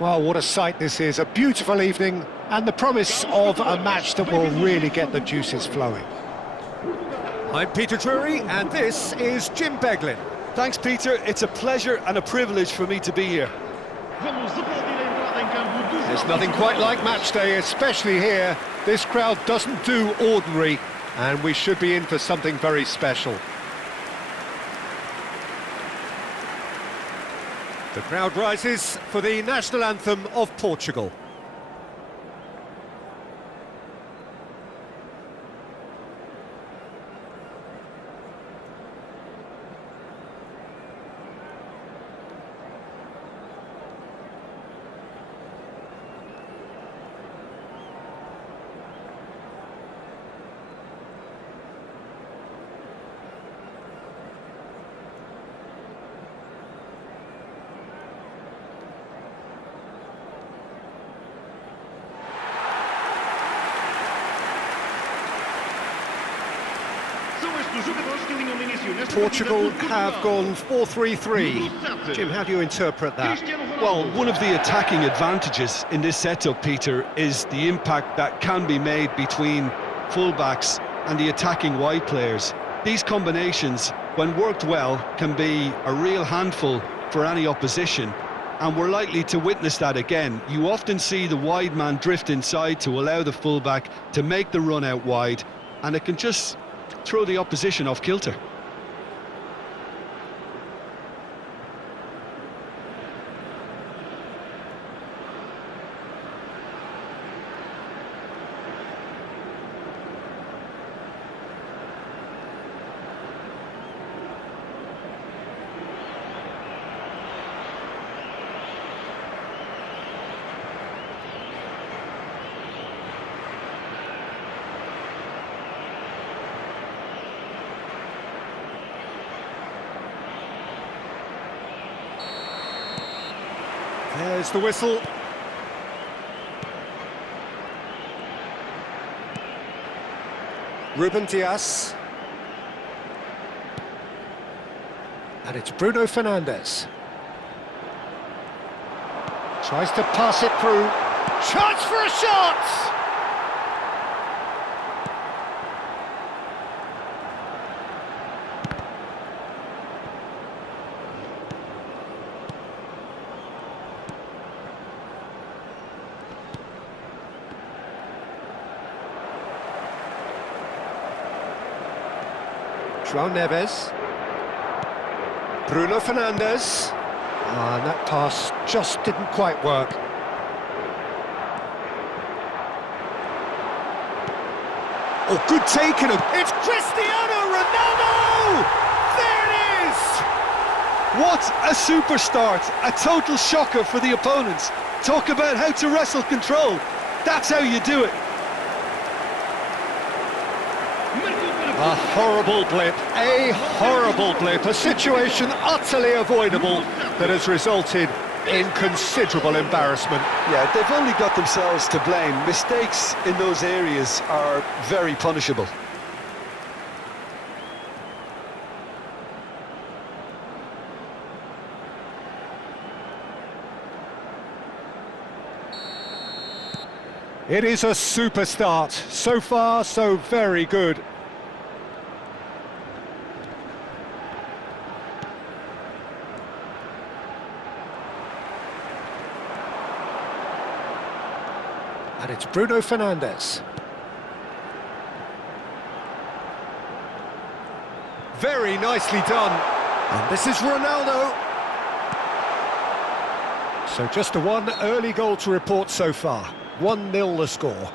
Well, what a sight this is, a beautiful evening and the promise of a match that will really get the juices flowing. I'm Peter Drury and this is Jim Beglin. Thanks, Peter. It's a pleasure and a privilege for me to be here. There's nothing quite like match day, especially here. This crowd doesn't do ordinary, and we should be in for something very special. The crowd rises for the national anthem of Portugal. Portugal have gone 4-3-3. Jim, how do you interpret that? Well, one of the attacking advantages in this setup, Peter, is the impact that can be made between fullbacks and the attacking wide players. These combinations, when worked well, can be a real handful for any opposition, and we're likely to witness that again. You often see the wide man drift inside to allow the fullback to make the run out wide, and it can just throw the opposition off kilter. There's the whistle. Ruben Dias. And it's Bruno Fernandes. Tries to pass it through. Chance for a shot! João Neves. Bruno Fernandes. And that pass just didn't quite work. Oh, good taking him. It's Cristiano Ronaldo! There it is! What a super start! A total shocker for the opponents. Talk about how to wrestle control. That's how you do it. A horrible blip, a situation utterly avoidable that has resulted in considerable embarrassment. Yeah, they've only got themselves to blame. Mistakes in those areas are very punishable. It is a super start. So far, so very good. And it's Bruno Fernandes. Very nicely done. And this is Ronaldo. So just the one early goal to report so far. 1-0 the score.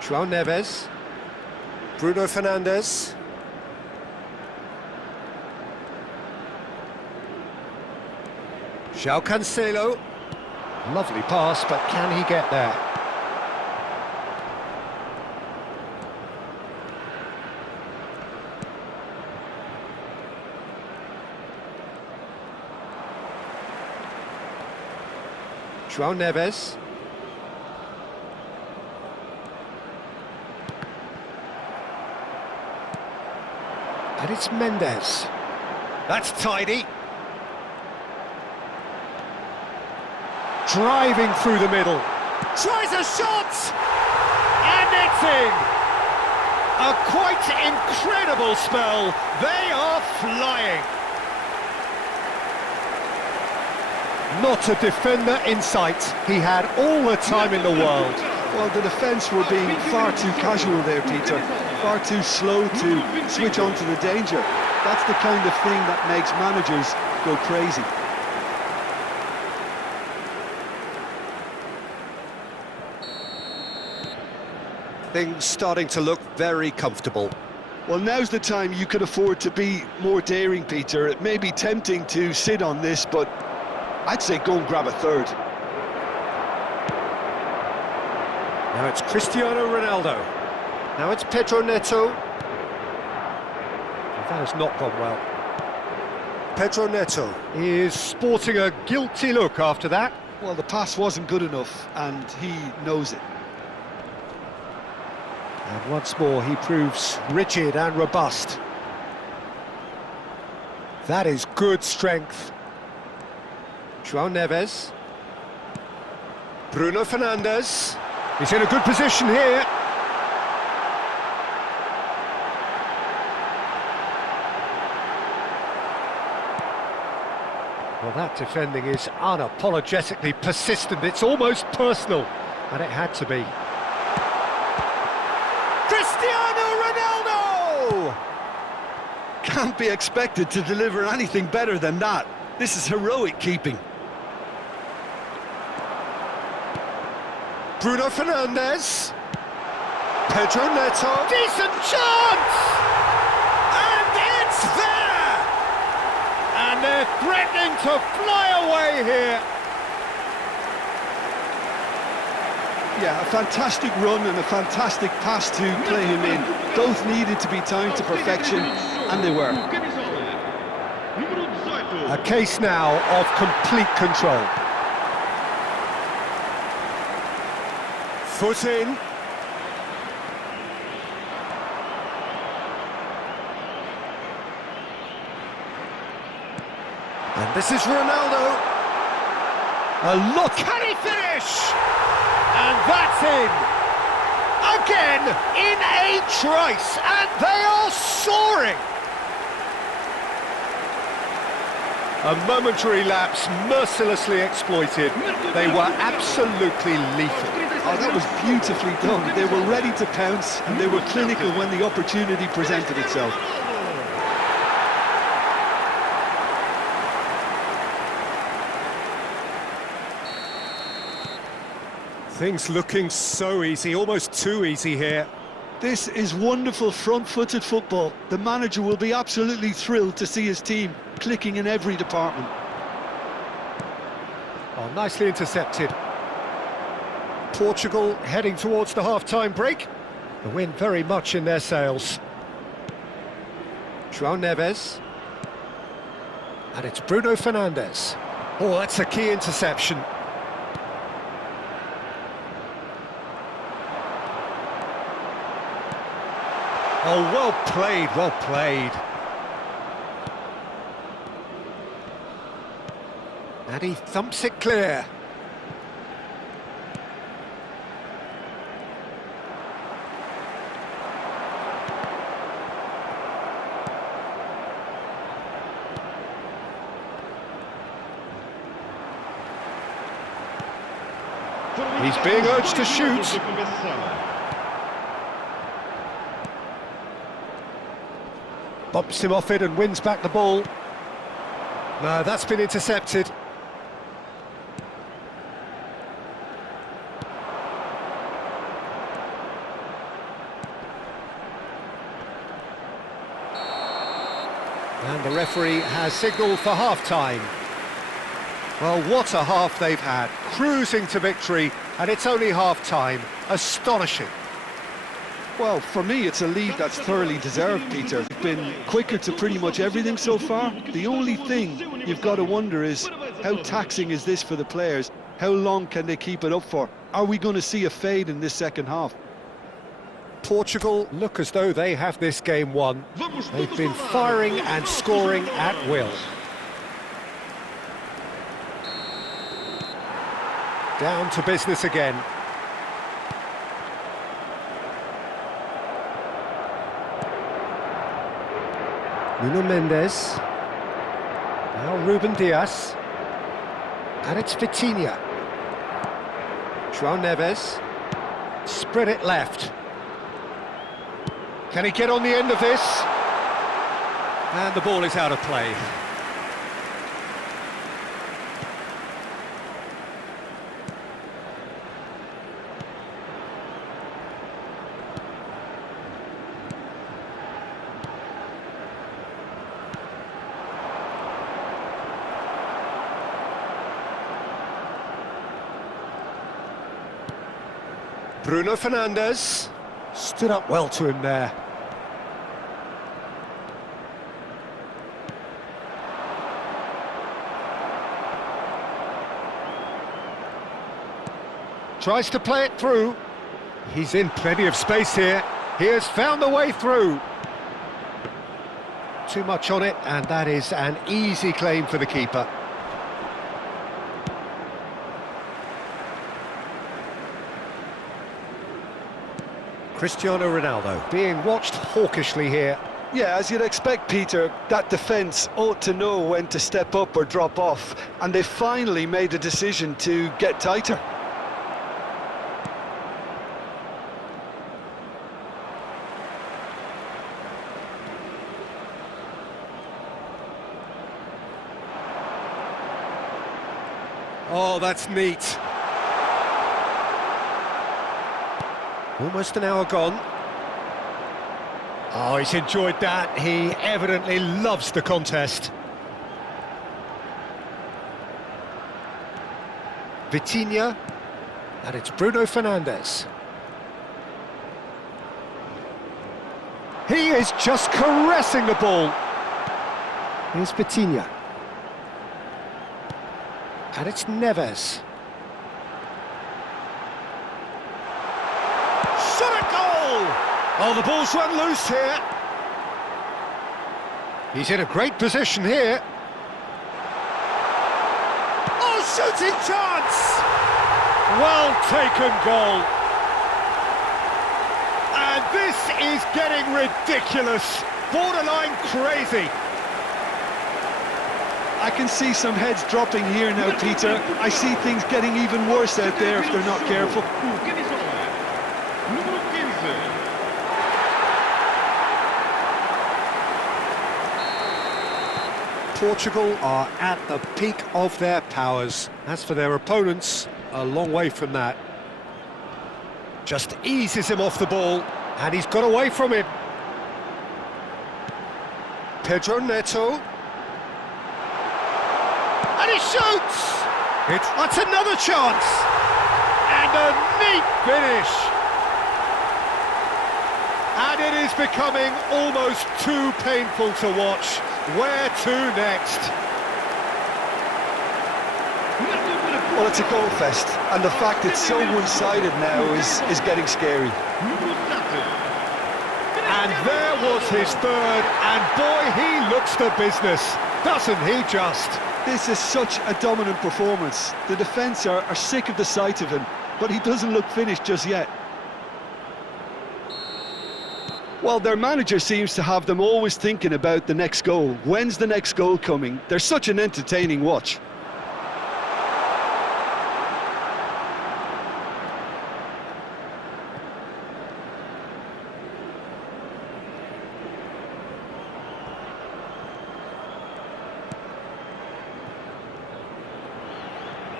João Neves. Bruno Fernandes. João Cancelo. Lovely pass, but can he get there? João Neves. And it's Mendes. That's tidy. Driving through the middle. Tries a shot! And it's in! A quite incredible spell. They are flying. Not a defender in sight. He had all the time in the world. Well, the defence were being far too casual there, Peter. Far too slow to switch on to the danger. That's the kind of thing that makes managers go crazy. Things starting to look very comfortable. Well, now's the time you could afford to be more daring, Peter. It may be tempting to sit on this, but I'd say go and grab a third. Now it's Cristiano Ronaldo. Now it's Pedro Neto. That has not gone well. Pedro Neto is sporting a guilty look after that. Well, the pass wasn't good enough, and he knows it. And once more, he proves rigid and robust. That is good strength. João Neves. Bruno Fernandes. He's in a good position here. Well, that defending is unapologetically persistent. It's almost personal, and it had to be. Cristiano Ronaldo! Can't be expected to deliver anything better than that. This is heroic keeping. Bruno Fernandes. Pedro Neto. Decent chance! And it's there! And they're threatening to fly away here. Yeah, a fantastic run and a fantastic pass to play him in. Both needed to be timed to perfection, and they were. A case now of complete control. Foot in. And this is Ronaldo. A look, can he finish? And that's in. Again, in a trice, and they are soaring. A momentary lapse mercilessly exploited. They were absolutely lethal. Oh, that was beautifully done. They were ready to pounce, and they were clinical when the opportunity presented itself. Things looking so easy, almost too easy here. This is wonderful front-footed football. The manager will be absolutely thrilled to see his team clicking in every department. Oh, nicely intercepted. Portugal heading towards the half-time break. The wind very much in their sails. João Neves. And it's Bruno Fernandes. Oh, that's a key interception. Oh, well played, well played. And he thumps it clear. He's being urged to shoot. Bumps him off it and wins back the ball. No, that's been intercepted. And the referee has signalled for half-time. Well, what a half they've had. Cruising to victory, and it's only half-time. Astonishing. Well, for me, it's a lead that's thoroughly deserved, Peter. They've been quicker to pretty much everything so far. The only thing you've got to wonder is, how taxing is this for the players? How long can they keep it up for? Are we going to see a fade in this second half? Portugal look as though they have this game won. They've been firing and scoring at will. Down to business again. Nuno Mendes. Now Ruben Dias. And it's Vitinha. João Neves. Spread it left. Can he get on the end of this? And the ball is out of play. Bruno Fernandes stood up well to him there. Tries to play it through. He's in plenty of space here. He has found the way through. Too much on it, and that is an easy claim for the keeper. Cristiano Ronaldo being watched hawkishly here. Yeah, as you'd expect, Peter, that defence ought to know when to step up or drop off, and they finally made a decision to get tighter. Oh, that's neat. Almost an hour gone. Oh, he's enjoyed that. He evidently loves the contest. Vitinha. And it's Bruno Fernandes. He is just caressing the ball. Here's Vitinha. And it's Neves. Shot at goal! Oh, the ball's run loose here. He's in a great position here. Oh, shooting chance! Well taken goal. And this is getting ridiculous. Borderline crazy. I can see some heads dropping here now, Peter. I see things getting even worse out there if they're not careful. Portugal are at the peak of their powers. As for their opponents, a long way from that. Just eases him off the ball, and he's got away from him. Pedro Neto. And he shoots! That's another chance! And a neat finish! And it is becoming almost too painful to watch. Where to next? Well, it's a goal fest, and the fact it's so one-sided now is getting scary. And there was his third, and boy, he looks the business, doesn't he just? This is such a dominant performance. The defence are sick of the sight of him, but he doesn't look finished just yet. Well, their manager seems to have them always thinking about the next goal. When's the next goal coming? They're such an entertaining watch.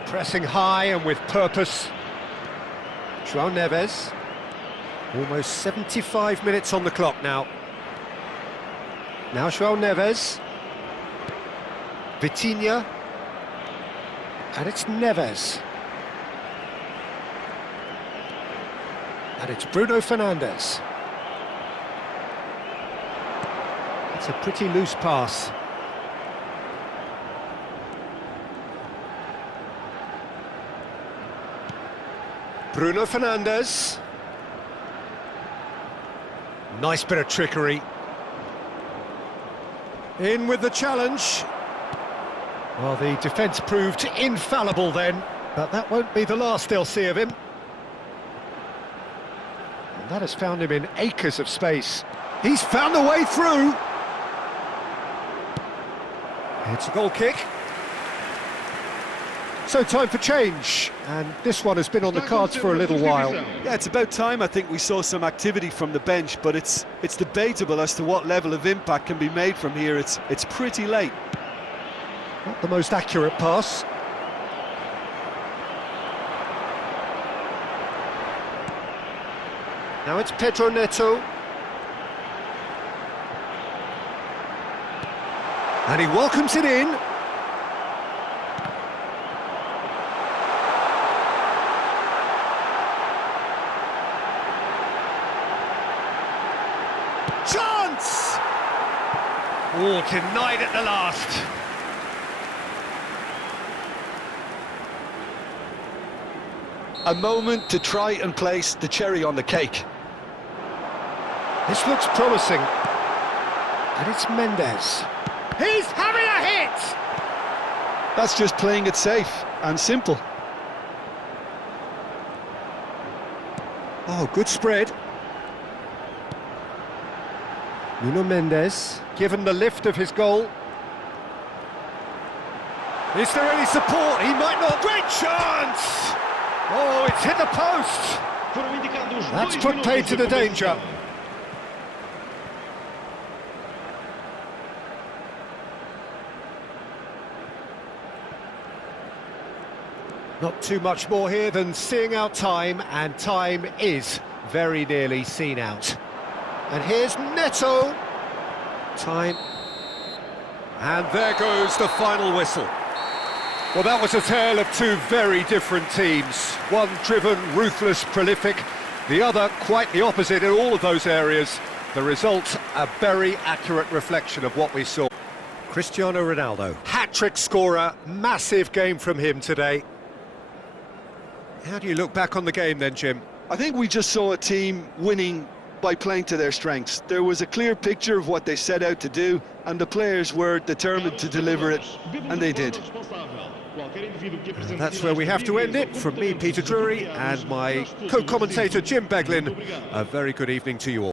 Pressing high and with purpose. João Neves. Almost 75 minutes on the clock now. Now João Neves. Vitinha. And it's Neves. And it's Bruno Fernandes. It's a pretty loose pass. Bruno Fernandes. Nice bit of trickery. In with the challenge. Well, the defence proved infallible then, but that won't be the last they'll see of him. And that has found him in acres of space. He's found a way through. It's a goal kick. So time for change, and this one has been on the cards for a little while. Yeah, it's about time I think we saw some activity from the bench, but it's debatable as to what level of impact can be made from here. It's pretty late. Not the most accurate pass. Now it's Pedro Neto. And he welcomes it in. Chance! Oh, denied at the last. A moment to try and place the cherry on the cake. This looks promising. And it's Mendes. He's having a hit! That's just playing it safe and simple. Oh, good spread. Nuno Mendes, given the lift of his goal. Is there any support? He might not. Great chance! Oh, it's hit the post! That's put paid to the danger. Not too much more here than seeing out time, and time is very nearly seen out. And here's Neto. Time. And there goes the final whistle. Well, that was a tale of two very different teams. One driven, ruthless, prolific. The other quite the opposite in all of those areas. The result, a very accurate reflection of what we saw. Cristiano Ronaldo, hat-trick scorer, massive game from him today. How do you look back on the game then, Jim? I think we just saw a team winning by playing to their strengths. There was a clear picture of what they set out to do, and the players were determined to deliver it, and they did. And that's where we have to end it. From me, Peter Drury, and my co-commentator, Jim Beglin, a very good evening to you all.